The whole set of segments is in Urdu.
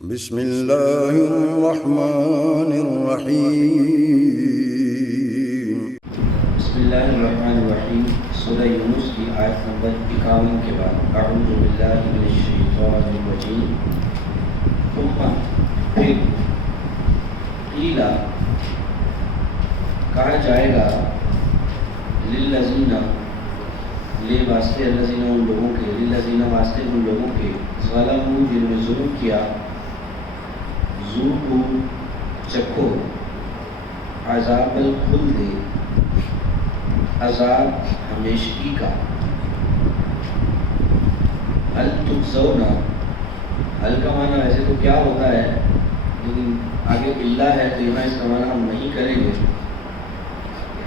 بسم اللہ الرحمن الرحیم۔ بسم اللہ الرحمن الرحیم۔ سورہ یونس کی آیت نمبر 51 کے بعد اعوذ باللہ من الشیطان الرجیم۔ ثم پھر قیل کہا جائے گا للذین لے واسطے الذین ان لوگوں کے للذین واسطے ان لوگوں کے ظلموا جنہوں نے ظلم کیا ذوقوا چکھو عذاب الخلد عذاب ہمیشگی کا هل تجزون ہل کا معنی ویسے تو کیا ہوتا ہے لیکن آگے اللہ ہے تو یہاں اس کا معنی ہم نہیں کریں گے۔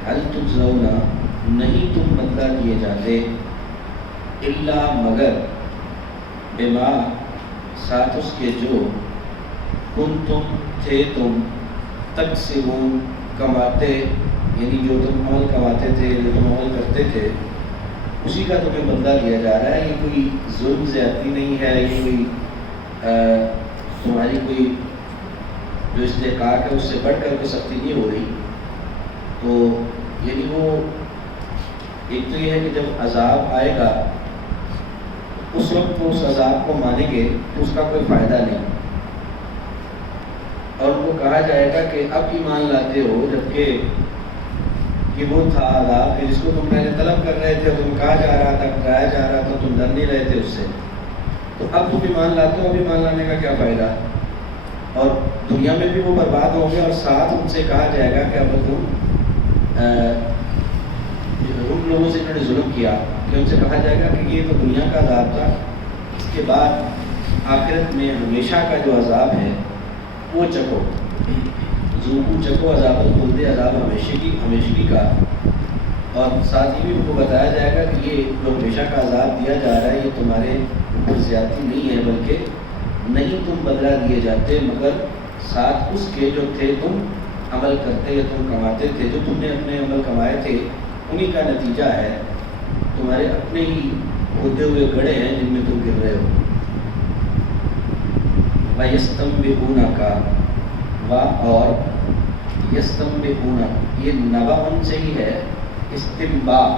هل تجزون نہیں تم بدلہ دیے جاتے الا مگر بما ساتھ اس کے جو کنتم تھے تم تکسبون کماتے، یعنی جو تم عمل کماتے تھے جو تم عمل کرتے تھے اسی کا تمہیں بدلہ دیا جا رہا ہے۔ یہ کوئی ظلم زیادتی نہیں ہے، یہ کوئی تمہاری کوئی جو استحقاق ہے اس سے بڑھ کر کے سختی نہیں ہو رہی۔ تو یعنی وہ ایک تو یہ ہے کہ جب عذاب آئے گا اس وقت وہ اس عذاب کو مانیں گے تو اس کا کوئی فائدہ نہیں، اور ان کو کہا جائے گا کہ اب ایمان لاتے ہو جبکہ کہ وہ تھا عذاب کہ جس کو تم پہلے طلب کر رہے تھے، تم کہا جا رہا تھا کرایا جا رہا تھا، تم ڈر نہیں رہے تھے اس سے، تو اب تم ایمان لاتے ہو، اب ایمان لانے کا کیا فائدہ؟ اور دنیا میں بھی وہ برباد ہوں گے، اور ساتھ ان سے کہا جائے گا کہ اب تم ان لوگوں سے انہوں نے ظلم کیا کہ ان سے کہا جائے گا کہ یہ تو دنیا کا عذاب تھا، اس کے بعد آخرت میں ہمیشہ کا جو عذاب ہے وہ چکھو، ذوقوا چکھو عذاب الخلد عذاب ہمیشگی کا۔ اور ساتھ ہی بھی ان کو بتایا جائے گا کہ یہ جو ہمیشہ کا عذاب دیا جا رہا ہے یہ تمہارے اوپر زیادتی نہیں ہے، بلکہ نہیں تم بدلہ دیے جاتے مگر ساتھ اس کے جو تھے تم عمل کرتے یا تم کماتے تھے، جو تم نے اپنے عمل کمائے تھے انہی کا نتیجہ ہے، تمہارے اپنے ہی ہوتے ہوئے گڑھے ہیں جن میں تم گر رہے ہو۔ وَيَسْتَنبِئُونَكَ اور یستنبئون یہ نبأ سے ہی ہے، استنباء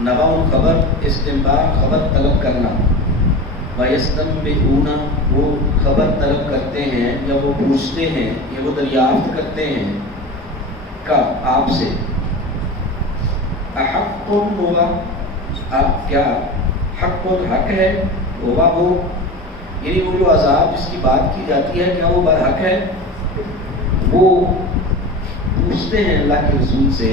نبأ خبر، استنباء خبر طلب کرنا۔ وَيَسْتَنبِئُونَ وہ خبر طلب کرتے ہیں یا وہ پوچھتے ہیں یا وہ دریافت کرتے ہیں کا آپ سے، احق ہوا آپ کیا حق حق ہے، ہوا وہ یعنی وہ جو عذاب جس کی بات کی جاتی ہے کیا وہ برحق ہے؟ وہ پوچھتے ہیں اللہ کے رسول سے۔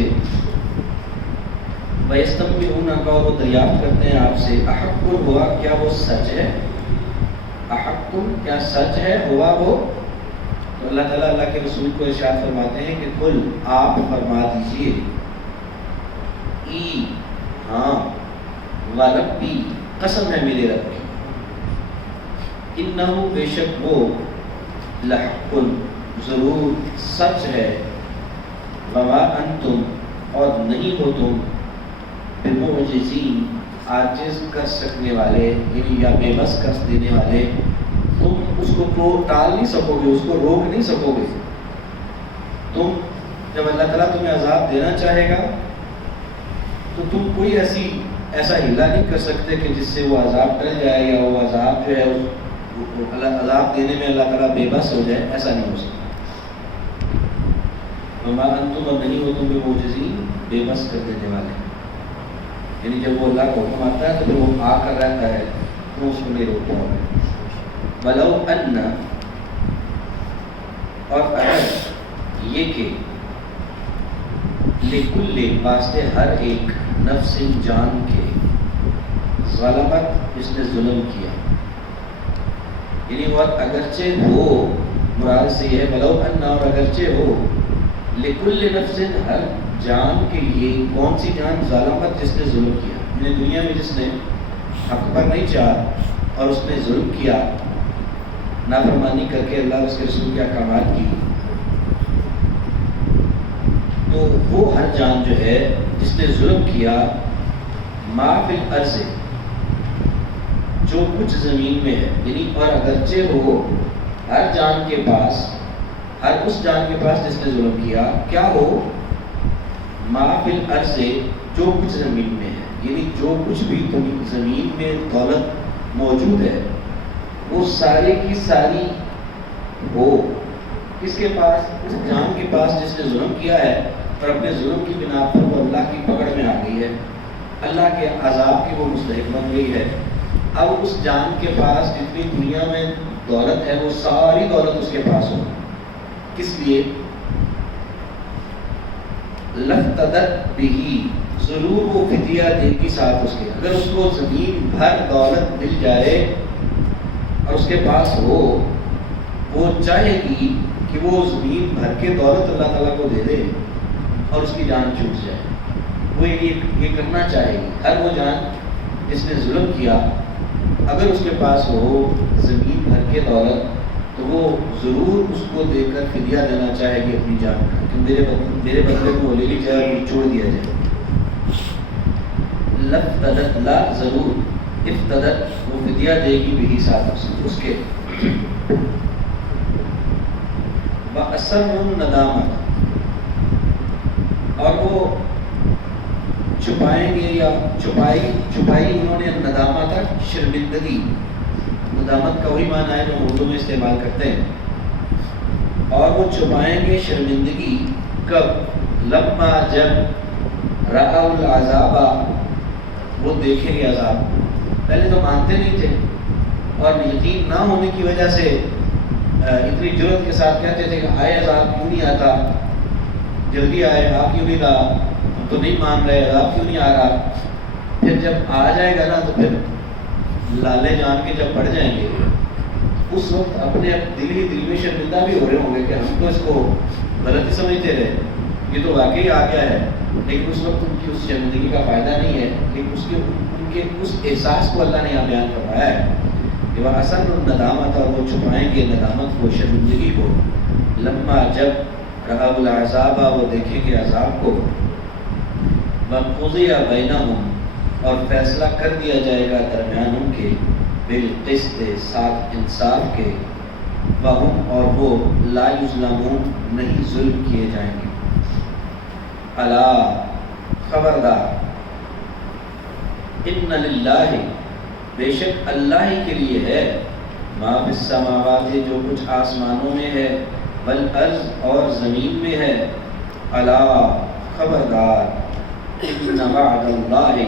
وَيَسْتَنبِئُونَكَ اور وہ دریافت کرتے ہیں آپ سے، احق ہوا کیا وہ سچ ہے، احق کیا سچ ہے، ہوا وہ؟ تو اللہ تعالیٰ اللہ کے رسول کو ارشاد فرماتے ہیں کہ قل آپ فرما دیجئے، ای ہاں، وَرَبِّی قسم ہے میرے رب کی، انہو بے شک وہ لحق ضرور سچ ہے، وما انتم اور نہیں ہو تم بمعجزین عاجز کر سکنے والے، یعنی یا بے بس کر دینے والے، تم اس کو ٹال نہیں سکو گے، اس کو روک نہیں سکو گے۔ تم جب اللہ تعالیٰ تمہیں عذاب دینا چاہے گا تو تم کوئی ایسا ہلا نہیں کر سکتے کہ جس سے وہ عذاب ٹل جائے یا وہ عذاب جو ہے عذاب دینے میں اللہ تعالیٰ بے بس ہو جائے، ایسا نہیں ہو سکتا۔ وما انتم اور نہیں ہو تم بمعجزین بے بس کر دینے والے، یعنی جب وہ اللہ کا حکم آتا ہے تو پھر وہ آ کر رہتا ہے تو اس کو نہیں روکتا ہوگا۔ وَلَوْ أَنَّ اور اگر یہ کہ لِكُلِّ واسطے ہر ایک نفس جان کے ظلمت جس نے ظلم کیا، یعنی وہ اگرچہ ہو مراد سے یہ ہے وَلَوْ أَنَّ اور اگرچہ ہو لِكُلِّ نفس ہر جان کے لیے، کون سی جان؟ ظلمت جس نے ظلم کیا، یعنی دنیا میں جس نے حق پر نہیں چاہا اور اس نے ظلم کیا، نافرمانی کر کے اللہ اس کے رسول کے احکامات کی، تو وہ ہر جان جو ہے جس نے ظلم کیا، ما فی الارض جو کچھ زمین میں ہے، یعنی اور اگرچہ ہو ہر جان کے پاس، ہر اس جان کے پاس جس نے ظلم کیا، کیا ہو ما فی الارض، جو کچھ زمین میں ہے، یعنی جو کچھ بھی زمین میں دولت موجود ہے وہ سارے کی ساری ہو کس کے پاس؟ اس جان کے پاس جس نے ظلم کیا ہے اور اپنے ظلم کی بنا پر وہ اللہ کی پکڑ میں آ گئی ہے، اللہ کے عذاب کی وہ مستحق بن گئی ہے۔ اب اس جان کے پاس جتنی دنیا میں دولت ہے وہ ساری دولت اس کے پاس ہو، کس لیے؟ لفتدت بہی، ضرور وہ فدیہ دے گی ساتھ اس کے۔ اگر اس کو زمین بھر دولت مل جائے اور اس کے پاس ہو، وہ چاہے گی کہ وہ زمین بھر کے دولت اللہ تعالیٰ کو دے دے اور اس کی جان چھوٹ جائے، وہ یہ کرنا چاہے گی۔ ہر وہ جان جس نے ظلم کیا اگر اس کے پاس ہو زمین بھر کے دولت تو وہ ضرور اس کو دے کر فدیہ دینا چاہے گی اپنی جان کا، کہ میرے بدلے کو لے لی جائے اور چھوڑ دیا جائے۔ لفتدت، لا ضرور، افتدت وہ فدیہ دے گی بھی ساتھ اس کے۔ وَأَسَرُّ النَّدَامَةَ، اور وہ چھپائیں گے یا چھپائی انہوں نے ندامہ تک، شرمندگی۔ ندامت کا وہی معنی ہے جو ہم اردو میں استعمال کرتے ہیں۔ اور وہ چھپائیں گے شرمندگی کب؟ لما، جب رأوا العذاب، وہ دیکھیں گے عذاب۔ پہلے تو مانتے نہیں تھے اور یقین نہ ہونے کی وجہ سے اتنی جرأت کے ساتھ کہتے تھے کہ آئے عذاب کیوں نہیں آتا، جلدی آئے، آپ کیوں نہیں رہا، ہم تو نہیں مان رہے، عذاب کیوں نہیں آ رہا۔ پھر جب آ جائے گا نا تو پھر لالے جان کے جب پڑ جائیں گے، اس وقت اپنے دل ہی دل میں شرمندہ بھی ہو رہے ہوں گے کہ ہم تو اس کو غلط ہی سمجھتے رہے، یہ تو واقعی آ گیا ہے۔ لیکن اس وقت ان کی اس شرمندگی کا فائدہ نہیں ہے، لیکن ان کے اس احساس کو اللہ نے یہاں بیان کروایا ہے کہ وہ اصل الندامت، اور وہ چھپائیں گے ندامت کو، شرمندگی کو، لما جب رأوا العذاب، وہ دیکھیں گے عذاب کو، وقضی بینہم، اور فیصلہ کر دیا جائے گا درمیان ان کے، بالقسط، ساتھ انصاف کے، وہم، اور وہ لا یظلمون، نہیں ظلم کیے جائیں گے۔ الا، خبردار، ان للہ، بے شک اللہ ہی کے لیے ہے، ما فی السماوات، جو کچھ آسمانوں میں ہے، والارض، اور زمین میں ہے، الا، خبردار، ان وعد اللہ،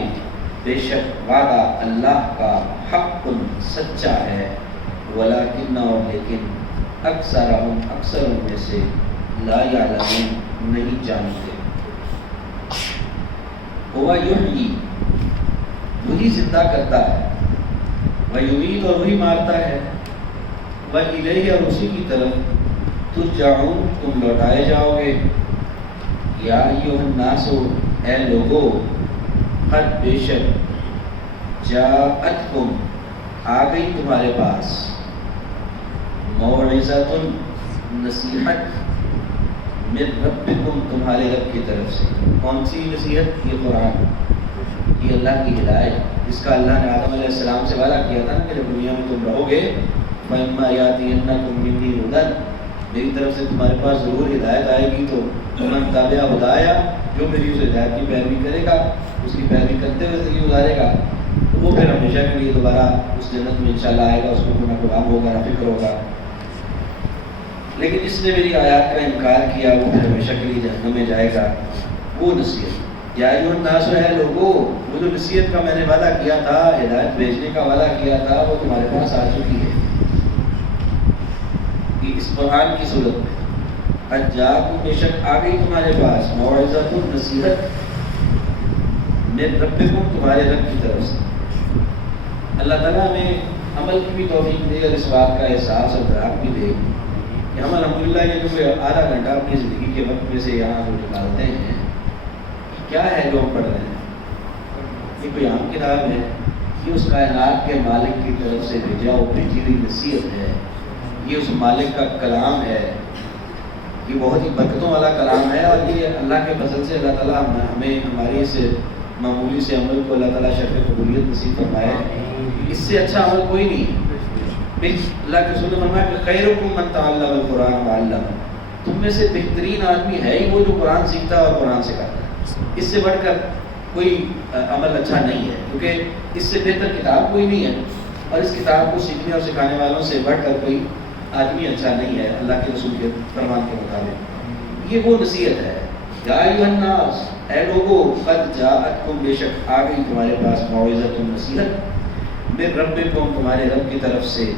بے شک وعدہ اللہ کا، حق، سچا ہے، ولیکن، اور لیکن، اکثرہم، اکثر ان میں سے، لا یعلمون، نہیں جانتے۔ ہوا یحیی، وہی زندہ کرتا ہے، ویمیت، اور وہی مارتا ہے، وإلیہ، اور اسی کی طرف، ترجعون، تم لوٹائے جاؤ گے۔ یا ایھا الناس، اے لوگو، قد، بے شک، جاءتکم، آ گئی تمہارے پاس، موعظۃ، نصیحت، من ربکم، تمہارے رب کی طرف سے۔ کون سی نصیحت؟ یہ قرآن، یہ اللہ کی ہدایت، جس کا اللہ نے آدم علیہ السلام سے وعدہ کیا تھا کہ جب دنیا میں تم رہو گے، فَإِمَّا يَأْتِيَنَّكُم مِّنِّي هُدًى، میری طرف سے تمہارے پاس ضرور ہدایت آئے گی، تو مَن تَبِعَ ہدایا، جو میری اس ہدایت کی پیروی کرے گا، اس کی پیروی کرتے ہوئے زندگی گزارے گا، تو وہ پھر ہمیشہ کے لیے دوبارہ اس جنت میں انشاءاللہ آئے گا، اس کو کوئی غلام ہوگا، نہ فکر ہوگا۔ لیکن جس نے میری آیات کا انکار کیا وہ پھر ہمیشہ کے لیے جہنم میں جائے گا۔ وہ نصیحت، یا ایھا الناس، ہے لوگوں، وہ جو نصیحت کا میں نے وعدہ کیا تھا، ہدایت بھیجنے کا وعدہ کیا تھا، وہ تمہارے پاس آ چکی ہے اس قرآن کی صورت میں۔ قد جاءکم، بے شک آ گئی تمہارے پاس، موعظۃ، نصیحت، من ربکم، تمہارے رب کی طرف سے۔ اللہ تعالیٰ ہمیں عمل کی بھی توفیق دے اور اس بات کا احساس اور ادراک بھی دے کہ ہم الحمدللہ یہ جو آدھا گھنٹہ اپنی زندگی کے وقت میں سے یہاں جو نکالتے ہیں، کیا ہے جو ہم پڑھ رہے ہیں؟ یہ کوئی عام کتاب ہے؟ یہ اس کائنات کے مالک کی طرف سے بھیجی ہوئی نصیحت ہے، یہ اس مالک کا کلام ہے، یہ بہت ہی برکتوں والا کلام ہے، اور یہ اللہ کے فضل سے اللہ تعالیٰ ہمیں ہماری اس معمولی سے عمل کو اللہ تعالیٰ شرف قبولیت نصیب فرمائے۔ اس سے اچھا عمل کوئی نہیں ہے، اللہ کے رسول نے فرمایا کہ خیرکم من تعلم القرآن وعلمہ، تم میں سے بہترین آدمی ہے ہی وہ جو قرآن سیکھتا ہے اور قرآن سکھاتا ہے۔ اس سے بڑھ کر کوئی عمل اچھا نہیں ہے، کیونکہ اس سے بہتر کتاب کوئی نہیں ہے، اور اس کتاب کو سیکھنے اور سکھانے والوں سے بڑھ کر کوئی آدمی اچھا نہیں ہے اللہ کے رسول کے فرمان کے مطابق۔ یہ وہ نصیحت ہے، یا ایھا الناس، اے لوگو، قد جاءتکم، بے شک آ گئی تمہارے پاس، موعظۃ، نصیحت، من ربکم، تمہارے رب کی طرف سے۔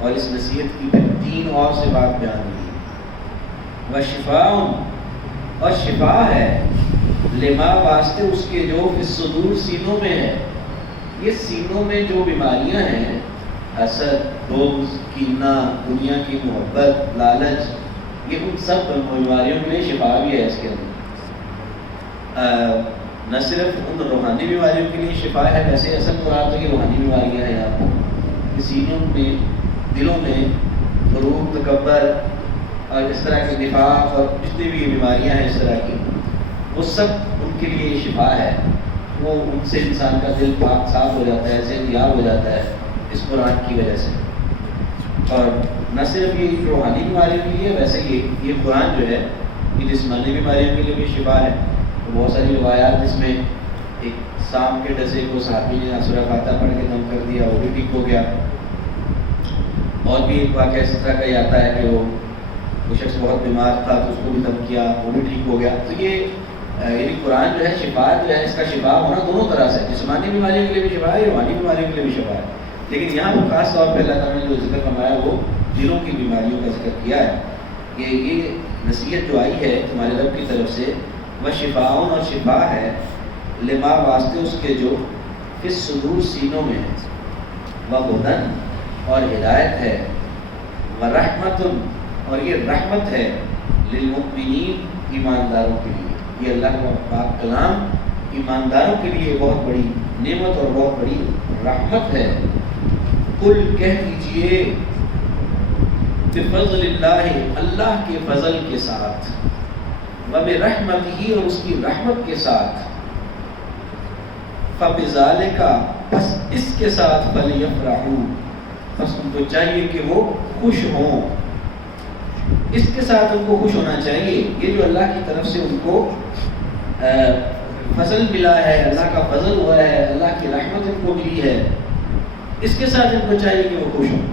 اور اس نصیحت کی پھر 3 اور سے بات بیان ہوئی، وشفاء، اور شفا ہے، لما، واسطے اس کے جو فی الصدور، سینوں میں ہے۔ یہ سینوں میں جو بیماریاں ہیں، حسد، بغض، کینہ، دنیا کی محبت، لالچ، یہ ان سب بیماریوں کے لیے شفا بھی ہے اس کے اندر۔ نہ صرف ان روحانی بیماریوں کے لیے شفا ہے، ویسے اصل مراد تو یہ روحانی بیماریاں ہیں یہاں پر، سینوں میں، دلوں میں غرور، تکبر اور اس طرح کے نفاق اور جتنی بھی بیماریاں ہیں اس طرح کی، وہ سب ان کے لیے شفا ہے۔ وہ ان سے انسان کا دل پاک صاف ہو جاتا ہے، صحت یاب ہو جاتا ہے اس قرآن کی وجہ سے۔ اور نہ صرف یہ روحانی بیماریوں کے لیے، ویسے یہ قرآن جو ہے یہ جسمانی بیماریوں کے لیے بھی شفا ہے۔ بہت ساری روایات جس میں ایک سانپ کے ڈسے کو صحابی نے سورہ فاتحہ پڑھ کے دم کر دیا، وہ بھی ٹھیک ہو گیا۔ اور بھی ایک واقعہ اس طرح کا یہ آتا ہے کہ وہ شخص بہت بیمار تھا تو اس کو بھی دم کیا، وہ بھی ٹھیک ہو گیا۔ تو یہ یعنی قرآن جو ہے شفا جو ہے، اس کا شفا ہونا دونوں طرح سے، جسمانی بیماریوں کے لیے بھی شفا ہے، روحانی بیماریوں کے لیے بھی شفا ہے۔ لیکن یہاں پر خاص طور پہ اللہ تعالیٰ نے جو ذکر فرمایا وہ دلوں کی بیماریوں کا ذکر کیا ہے۔ یہ نصیحت جو آئی ہے تمہارے رب کی طرف سے، وہ شفاؤں، اور شفا ہے، لما، واسطے اس کے جو فی الصدور، سینوں میں ہے، وہ ہدن، اور ہدایت ہے، وہ رحمت، اور یہ رحمت ہے، للمؤمنین، ایمانداروں کے لیے۔ یہ اللہ کا پاک کلام ایمانداروں کے لیے بہت بڑی نعمت اور بہت بڑی رحمت ہے۔ قل، کہہ دیجئے، بفضل اللہ، اللہ کے فضل کے ساتھ، وبرحمتہ، اور اس کی رحمت کے ساتھ، فبذالک، بس اس کے ساتھ، فلیفرحوا، بس ان کو چاہیے کہ وہ خوش ہوں، اس کے ساتھ ان کو خوش ہونا چاہیے۔ یہ جو اللہ کی طرف سے ان کو فضل ملا ہے، اللہ کا فضل ہوا ہے، اللہ کی رحمت ان کو ملی ہے، اس کے ساتھ ان کو چاہیے کہ وہ خوش ہوں۔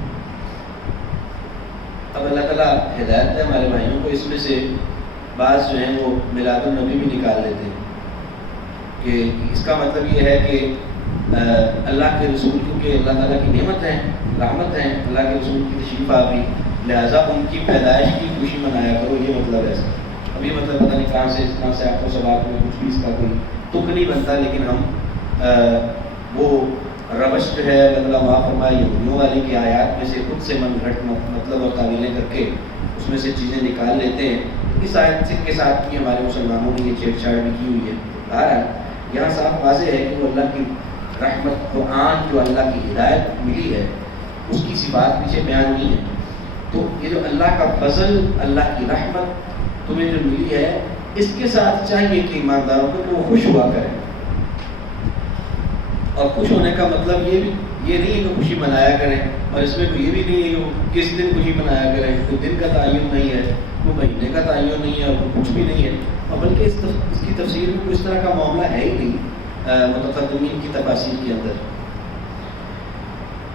اب اللہ تعالیٰ ہدایت ہے ہمارے بھائیوں کو، اس میں سے بعض جو ہیں وہ میلاد النبی بھی نکال لیتے ہیں کہ اس کا مطلب یہ ہے کہ اللہ کے رسول، کیونکہ اللہ تعالیٰ کی نعمت ہیں، رحمت ہیں، اللہ کے رسول کی تشریف آوری، لہٰذا ان کی پیدائش کی خوشی منایا کرو، یہ مطلب ہے اس کا۔ اب یہ مطلب پتہ نہیں کہاں سے آپ کو سبق میں کچھ بھی اس کا کوئی تک نہیں بنتا، لیکن ہم وہ روش جو ہے اللہ معاف فرمائے یہودیوں والی کی آیات میں سے خود سے من گھڑت مطلب اور تعویلیں کر کے اس میں سے چیزیں نکال لیتے ہیں۔ اس آیت کے ساتھ بھی ہمارے مسلمانوں نے یہ چھیڑ چھاڑ بھی کی ہوئی ہے۔ بہرحال یہاں صاف واضح ہے کہ وہ اللہ کی رحمت، قرآن جو اللہ کی ہدایت ملی ہے اس کی صفات پیچھے بیان نہیں ہے۔ تو یہ جو اللہ کا فضل، اللہ کی رحمت تمہیں جو ملی ہے، اس کے ساتھ چاہیے کہ ایمانداروں کو کہ وہ خوش ہوا کریں۔ اور خوش ہونے کا مطلب یہ نہیں ہے کہ خوشی منایا کریں، اور اس میں کوئی یہ بھی نہیں ہے کہ کس دن خوشی منایا کریں، کوئی دن کا تعین نہیں ہے، کوئی مہینے کا تعین نہیں ہے، اور کچھ بھی نہیں ہے، اور بلکہ اس کی تفسیر میں کوئی اس طرح کا معاملہ ہے ہی نہیں متقدمین کی تفاسیر کے اندر۔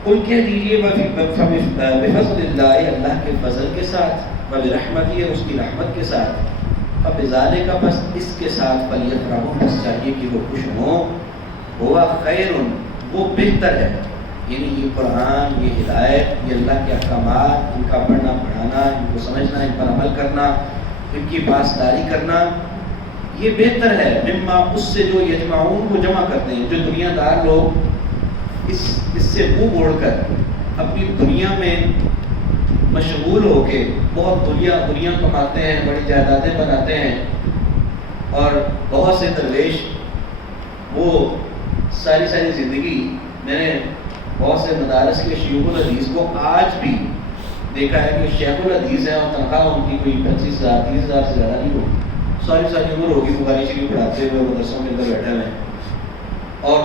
ان کہہ دیجیے بفضل اللہ، اللہ کے فضل کے ساتھ، وبرحمتہ، اس کی رحمت کے ساتھ، فبذالک، بس اس کے ساتھ، فلیفرحوا، بس چاہیے کہ وہ خوش ہوں، ہوا خیر، وہ بہتر ہے۔ یعنی یہ قرآن، یہ ہدایت، یہ اللہ کے احکامات، ان کا پڑھنا پڑھانا، ان کو سمجھنا، ان پر عمل کرنا، ان کی پاسداری کرنا، یہ بہتر ہے مما، اس سے جو یجمعون کو جمع کرتے ہیں، جو دنیا دار لوگ اس سے منہ موڑ کر اپنی دنیا میں مشغول ہو کے بہت دنیا کماتے ہیں، بڑی جائیدادیں بناتے ہیں، اور بہت سے درویش وہ ساری زندگی، میں نے بہت سے مدارس کے شیوخ الحدیث کو آج بھی دیکھا ہے کہ شیخ الحدیث ہیں اور تنخواہ ان کی کوئی 25,000 30,000 سے زیادہ نہیں ہوگی، ساری عمر ہوگی بخاری شریف پڑھاتے ہوئے مدرسوں کے اندر بیٹھے ہوئے ہیں، اور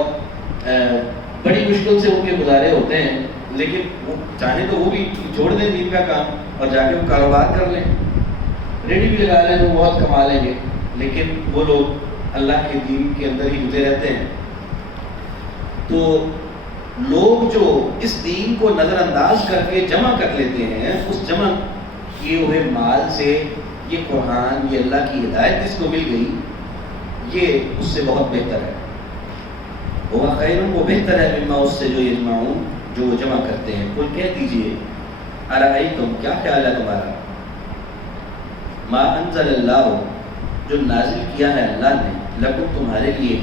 بڑی مشکل سے ان کے گزارے ہوتے ہیں، لیکن وہ چاہیں تو وہ بھی چھوڑ دیں دین کا کام اور جا کے وہ کاروبار کر لیں، ریڈی بھی لگا لیں، وہ بہت کما لیں گے، لیکن وہ لوگ اللہ کے دین کے اندر ہی گزرے رہتے ہیں۔ تو لوگ جو اس دین کو نظر انداز کر کے جمع کر لیتے ہیں، اس جمع کیے ہوئے مال سے یہ قرآن، یہ اللہ کی ہدایت جس کو مل گئی، یہ اس سے بہت بہتر ہے۔ وہ خیر، وہ بہتر ہے مما، اس سے جو یجمعون، جو وہ جمع کرتے ہیں۔ قل کہہ دیجئے، ارأیتم، کیا خیال ہے تمہارا، ما انزل اللہ، جو نازل کیا ہے اللہ نے، لکم، تمہارے لیے،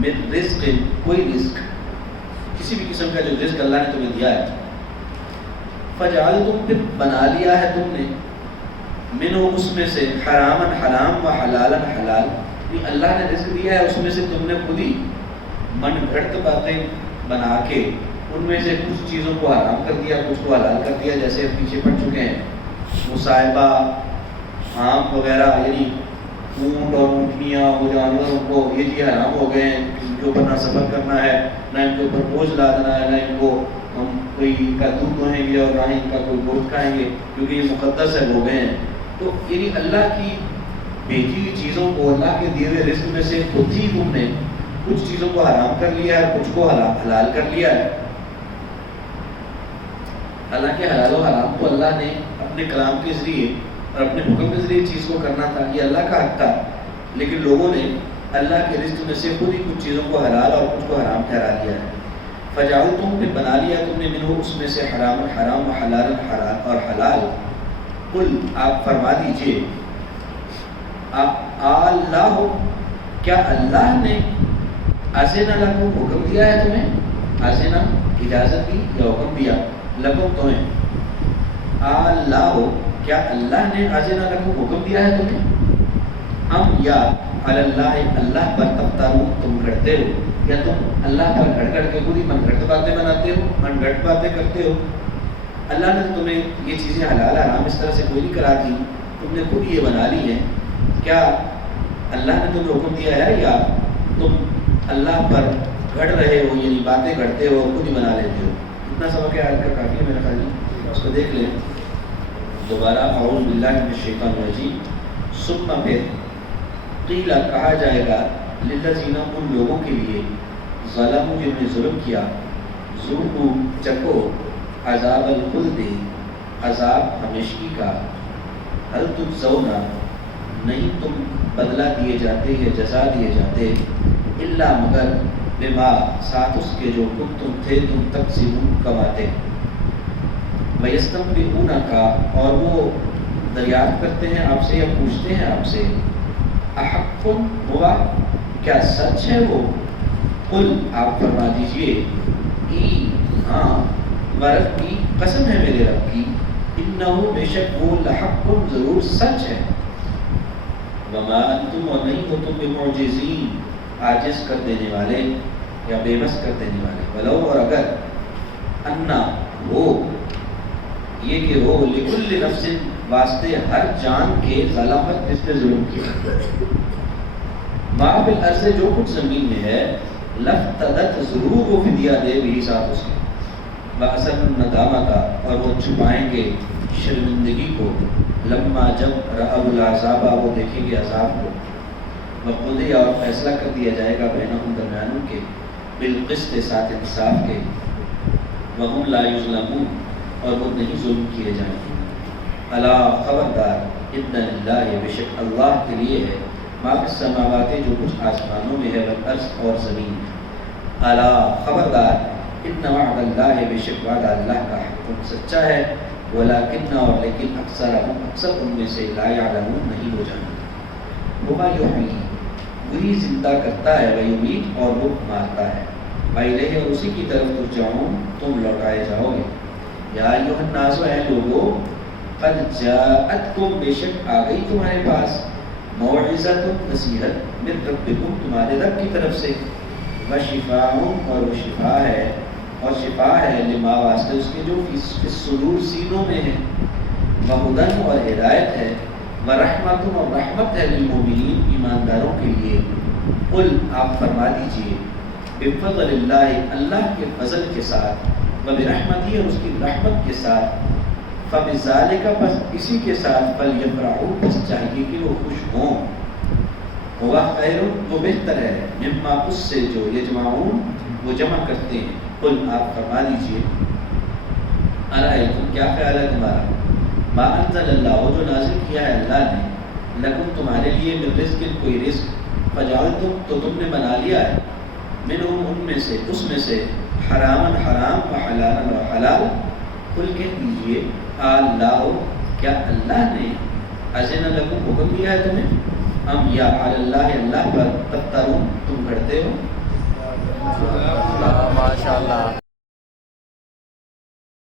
من رزق، کوئی رزق، کسی بھی قسم کا جو رزق اللہ نے تمہیں دیا ہے، فجعلتم، پھر بنا لیا ہے تم نے، منہ، اس میں سے، حرامن حرام و حلالن حلال، اللہ نے رزق دیا ہے، اس میں سے تم نے خود ہی من گھڑت باتیں بنا کے ان میں سے کچھ چیزوں کو حرام کر دیا، کچھ کو حلال کر دیا، جیسے پیچھے پڑ چکے ہیں مصائبہ، آم وغیرہ، یعنی اونٹ اور اونٹنیاں، وہ جانور، ان کو یہ چیز حرام ہو گئے ہیں، ان کے اوپر نہ سفر کرنا ہے، نہ ان کے اوپر بوجھ لادنا ہے، نہ ان کو ہم کوئی ان کا دودھ دہیں گے اور نہ ان کا کوئی گوشت کھائیں گے، کیونکہ یہ مقدس ہے، ہو گئے ہیں۔ تو یعنی اللہ کی بھیجی ہوئی چیزوں کو، اللہ کے دیے ہوئے رزق میں سے خود ہی تم نے کچھ چیزوں کو حرام کر لیا ہے، کچھ کو حلال کر لیا ہے۔ حالانکہ حلال و حرام تو اللہ نے اپنے کلام کے ذریعے اور اپنے حکم کے ذریعے چیز کو کرنا تھا، یہ اللہ کا حق تھا، لیکن لوگوں نے اللہ کے رزق میں سے خود ہی کچھ چیزوں کو حلال اور کچھ کو حرام ٹھہرا لیا ہے۔ فجعلتم، پھر بنا لیا تم نے، منہ، اس میں سے، حرام حرام و حلال حلال اور حلال۔ قل، آپ فرما دیجئے، اللہ، کیا اللہ نے اذن لکم، حکم دیا ہے تمہیں، اذن، اجازت دی یا حکم دیا، لکم، تمہیں، اللہ، کیا اللہ نے اذن لکم، حکم دیا ہے تمہیں، ام، یا علی اللہ، اللہ پر تفترون، تم گھڑتے ہو، یا تم اللہ پر گھڑ گھڑ کے خود ہی من گھڑت باتیں بناتے ہو، من گھڑت باتیں کرتے ہو۔ اللہ نے تمہیں یہ چیزیں حلال حرام اس طرح سے کوئی نہیں کرا دی، تم نے خود یہ بنا لی ہیں۔ کیا اللہ نے تمہیں حکم دیا ہے یا تم اللہ پر گھڑ رہے ہو، یعنی باتیں گھڑتے ہو اور خود ہی بنا لیتے ہو؟ اتنا سبق ہے آج کا، کافی ہے میرا خیال، اس کو دیکھ لیں دوبارہ۔ اعوذ باللہ من الشیطان الرجیم۔ ثم، پھر، قیل، کہا جائے گا، للذین، ان لوگوں کے لیے، ظلموا، جنہوں نے ظلم کیا، ذوقوا، چکھو، عذاب الخلد، عذاب ہمیشگی کا، هل تجزون، نہیں تم بدلہ دیے جاتے یا جزا دیے جاتے، الا، مگر، بما، ساتھ اس کے جو کنتم تھے تم تکسبون، کماتے، ویستنبئونک، اور وہ دریافت کرتے ہیں آپ سے یا پوچھتے ہیں آپ سے، احق ہوا، کیا سچ ہے وہ، قل، آپ فرما دیجئے، ای، ہاں، ورب کی، قسم ہے میرے رب کی، انہو، بے شک وہ، لحق، ضرور سچ ہے، وما انتم، اور نہیں ہو تم، بمعجزین، عاجز کر دینے والے یا بے بس کر دینے والے، ولو، اور اگر، انا، ہو، یہ کہ ہو، لکل نفس، واسطے ہر جان کے، ظلمت، جس نے ظلم کیا، ما فی الارض، جو کچھ زمین میں ہے، لفتدت، ضرور وہ فدیہ دے بھی ساتھ اس کے، وَأَسَرُّ النَّدَامَةَ، اور وہ چھپائیں گے شرمندگی کو، لما، جب، رأوا العذاب، وہ دیکھیں گے عذاب کو، وقضی، اور فیصلہ کر دیا جائے گا، بینہم، درمیان ان کے، بالقسط، ساتھ انصاف کے، وہم لا یظلمون، اور وہ نہیں ظلم کیے جائیں گے۔ الا، خبردار، ان للہ، بے شک اللہ کے لیے ہے، ما فی السماوات، جو کچھ آسمانوں میں ہے، والارض، اور زمین میں، الا، خبردار، ان وعد اللہ، بے شک وعدہ اللہ کا حق، سچا ہے، ولکن، اور لیکن، اکثرهم، اکثر ان میں سے، لا یعلمون، نہیں ہو جانتے۔ وما یحیی، وہی زندہ کرتا ہے، ویمیت، اور وہ مارتا ہے، وإلیہ، اور اسی کی طرف ترجعون، تم لوٹائے جاؤ گے۔ یا ایھا الناس، اے لوگو، قد جاءتکم، بے شک آ گئی تمہارے پاس، موعظۃ، نصیحت، من ربکم، تمہارے رب کی طرف سے، وشفاء، اور وہ شفا ہے، اور شفا ہے، لما، واسطے اس کے جو فی الصدور، سینوں میں ہے، وہدن، اور ہدایت ہے، ورحمت، اور رحمت ہے، للمؤمنین، ایمانداروں کے لیے۔ قل، آپ فرما دیجئے، بفضل اللہ، اللہ کے فضل کے ساتھ، وبرحمتی اور اس کی رحمت کے ساتھ فبذالک بس اسی کے ساتھ فلیفرحوا بس چاہیے کہ وہ خوش ہوں ہوا خیر وہ بہتر ہے مما اس سے جو یجمعون وہ جمع کرتے ہیں قل آپ فرما دیجئے ارائیتم کیا خیال ہے تمہارا ما انزل اللہ جو نازل کیا ہے اللہ نے لکم تمہارے لیے من رزق کوئی رزق فجعلتم تو تم نے بنا لیا ہے منہم ان میں سے اس میں سے حراما حرام و حلالا و حلال قل کہہ دیجئے اللہ کیا اللہ نے اذن لکم حکم دیا ہے تمہیں ام یا علی اللہ اللہ پر تفترون تم گھڑتے ہو ماشاء اللہ